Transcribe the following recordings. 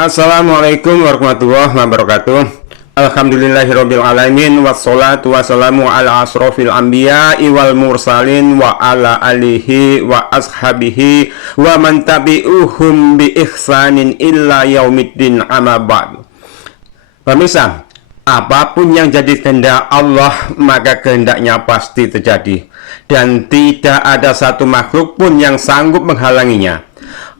Assalamualaikum warahmatullahi wabarakatuh. Alhamdulillahirabbil alamin wassalatu wassalamu ala asrofil anbiya'i wal mursalin wa ala alihi wa ashabihi wa man tabi'uhum bi ihsanin illa yaumiddin amma ba'du. Pemirsa, apapun yang jadi kehendak Allah, maka kehendaknya pasti terjadi, dan tidak ada satu makhluk pun yang sanggup menghalanginya.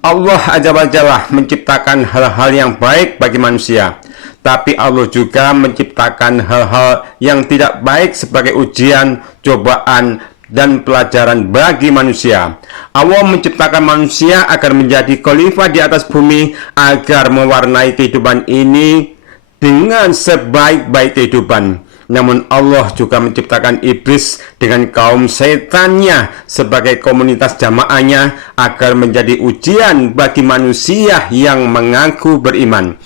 Allah Azza wa Jalla menciptakan hal-hal yang baik bagi manusia, tapi Allah juga menciptakan hal-hal yang tidak baik sebagai ujian, cobaan, dan pelajaran bagi manusia. Allah menciptakan manusia agar menjadi khalifah di atas bumi, agar mewarnai kehidupan ini dengan sebaik-baik kehidupan. Namun Allah juga menciptakan iblis dengan kaum setannya sebagai komunitas jamaahnya agar menjadi ujian bagi manusia yang mengaku beriman.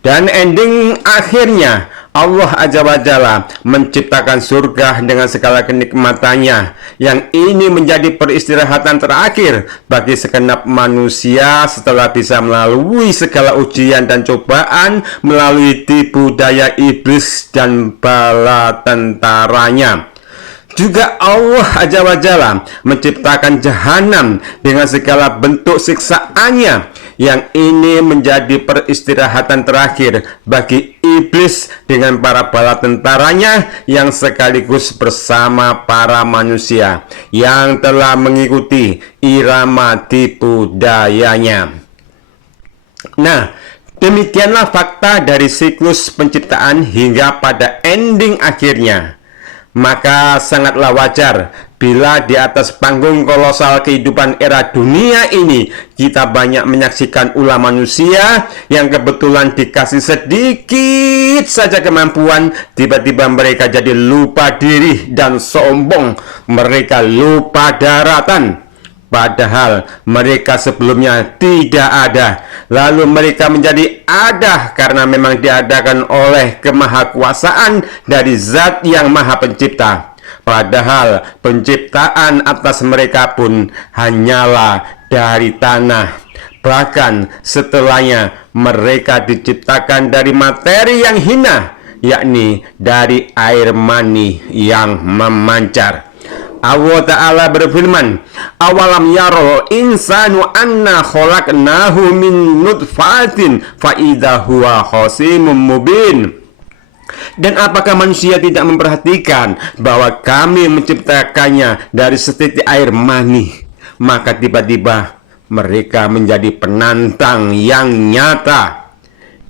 Dan ending akhirnya Allah Azza wa Jalla menciptakan surga dengan segala kenikmatannya, yang ini menjadi peristirahatan terakhir bagi segenap manusia setelah bisa melalui segala ujian dan cobaan melalui tipu daya iblis dan bala tentaranya. Juga Allah Azza wa Jalla menciptakan jahanam dengan segala bentuk siksaannya, yang ini menjadi peristirahatan terakhir bagi iblis dengan para bala tentaranya yang sekaligus bersama para manusia yang telah mengikuti irama tipu dayanya. Nah, demikianlah fakta dari siklus penciptaan hingga pada ending akhirnya. Maka sangatlah wajar bila di atas panggung kolosal kehidupan era dunia ini kita banyak menyaksikan ulah manusia yang kebetulan dikasih sedikit saja kemampuan, tiba-tiba mereka jadi lupa diri dan sombong. Mereka lupa daratan, padahal mereka sebelumnya tidak ada. Lalu mereka menjadi ada karena memang diadakan oleh kemahakuasaan dari Zat yang Maha Pencipta. Padahal penciptaan atas mereka pun hanyalah dari tanah. Bahkan setelahnya mereka diciptakan dari materi yang hina, yakni dari air mani yang memancar. Allah Ta'ala berfirman, awalam yarol insanu anna kholaknahu min nutfatin fa'idha huwa khosimum mubin. Dan apakah manusia tidak memperhatikan bahwa kami menciptakannya dari setitik air mani, maka tiba-tiba mereka menjadi penantang yang nyata.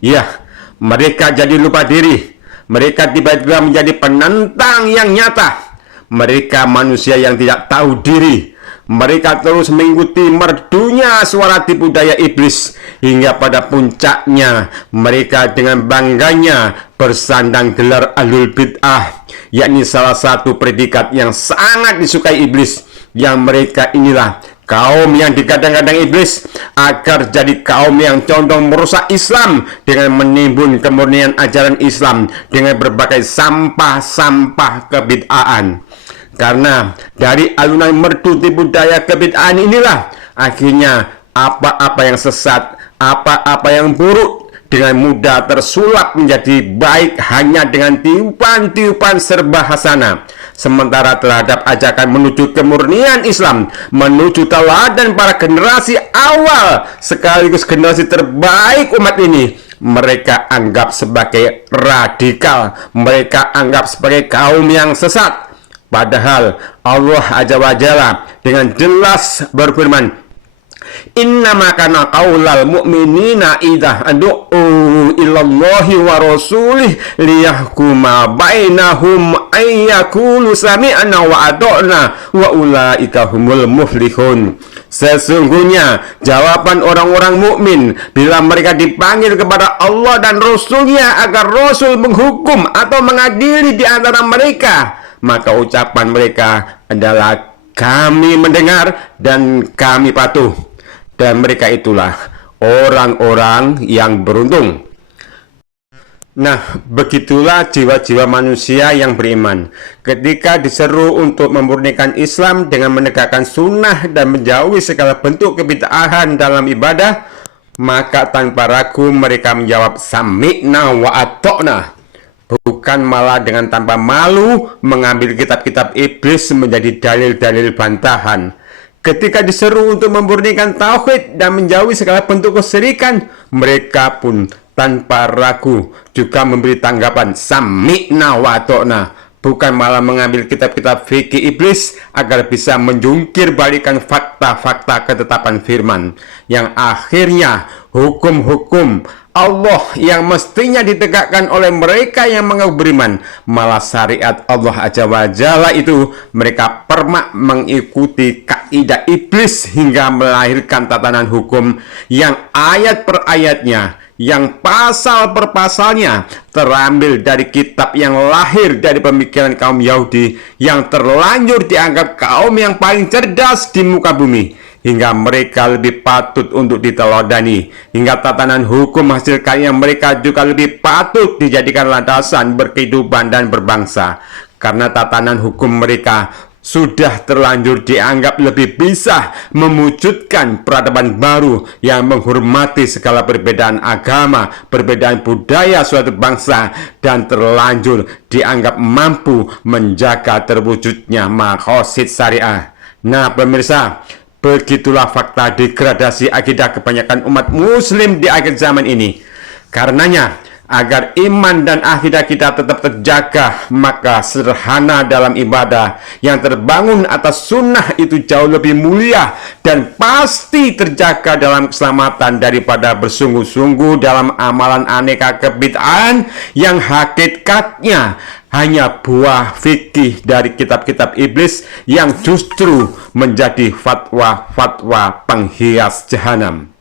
Ya, mereka jadi lupa diri. Mereka tiba-tiba menjadi penantang yang nyata. Mereka manusia yang tidak tahu diri. Mereka terus mengikuti merdunya suara tipu daya iblis, hingga pada puncaknya mereka dengan bangganya bersandang gelar ahlul bid'ah, yakni salah satu predikat yang sangat disukai iblis. Yang mereka inilah kaum yang digadang-gadang iblis agar jadi kaum yang condong merusak Islam dengan menimbun kemurnian ajaran Islam dengan berbagai sampah-sampah kebid'ahan. Karena dari alunan merdu tipu daya kebid'ahan inilah akhirnya apa-apa yang sesat, apa-apa yang buruk dengan mudah tersulap menjadi baik hanya dengan tiupan-tiupan serba hasanah. Sementara terhadap ajakan menuju kemurnian Islam, menuju teladan para generasi awal sekaligus generasi terbaik umat ini, mereka anggap sebagai radikal, mereka anggap sebagai kaum yang sesat. Padahal Allah Azza wa Jalla dengan jelas berfirman, innama kana qaulal mu'minina idza ad'u ilallahi wa rasulih liyahkuma bainahum ay yaqulu sami'na wa ata'na wa ulaika humul muflihun. Sesungguhnya jawaban orang-orang mukmin bila mereka dipanggil kepada Allah dan Rasulnya agar Rasul menghukum atau mengadili di antara mereka, maka ucapan mereka adalah kami mendengar dan kami patuh. Dan mereka itulah orang-orang yang beruntung. Nah, begitulah jiwa-jiwa manusia yang beriman. Ketika diseru untuk memurnikan Islam dengan menegakkan sunnah dan menjauhi segala bentuk kebid'ahan dalam ibadah, Maka tanpa ragu mereka menjawab sami'na wa ata'na, bukan malah dengan tanpa malu mengambil kitab-kitab iblis menjadi dalil-dalil bantahan. Ketika diseru untuk memurnikan tauhid dan menjauhi segala bentuk kesyirikan, mereka pun tanpa ragu juga memberi tanggapan sami'na wa ata'na, bukan malah mengambil kitab-kitab fikih iblis agar bisa menjungkir balikan fakta-fakta ketetapan firman, yang akhirnya hukum-hukum Allah yang mestinya ditegakkan oleh mereka yang mengaku beriman, malah syariat Allah Azza wa Jalla itu mereka permak mengikuti kaidah iblis hingga melahirkan tatanan hukum yang ayat per ayatnya, yang pasal per pasalnya terambil dari kitab yang lahir dari pemikiran kaum Yahudi yang terlanjur dianggap kaum yang paling cerdas di muka bumi, hingga mereka lebih patut untuk diteladani, hingga tatanan hukum hasil karya mereka juga lebih patut dijadikan landasan berkehidupan dan berbangsa, karena tatanan hukum mereka sudah terlanjur dianggap lebih bisa mewujudkan peradaban baru yang menghormati segala perbedaan agama, perbedaan budaya suatu bangsa, dan terlanjur dianggap mampu menjaga terwujudnya maqasid syariah. Nah pemirsa, begitulah fakta degradasi akidah kebanyakan umat muslim di akhir zaman ini. Karenanya, agar iman dan akidah kita tetap terjaga, maka sederhana dalam ibadah yang terbangun atas sunnah itu jauh lebih mulia dan pasti terjaga dalam keselamatan daripada bersungguh-sungguh dalam amalan aneka kebid'ahan yang hakikatnya hanya buah fikih dari kitab-kitab iblis yang justru menjadi fatwa-fatwa penghias jahanam.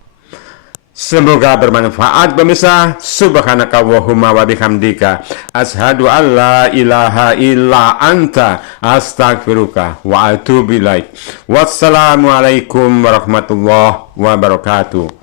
Semoga bermanfaat pemirsa. Subhanakallahumma wa bihamdika asyhadu an la ilaha illa anta astaghfiruka wa atubu ilaik. Wassalamualaikum warahmatullahi wabarakatuh.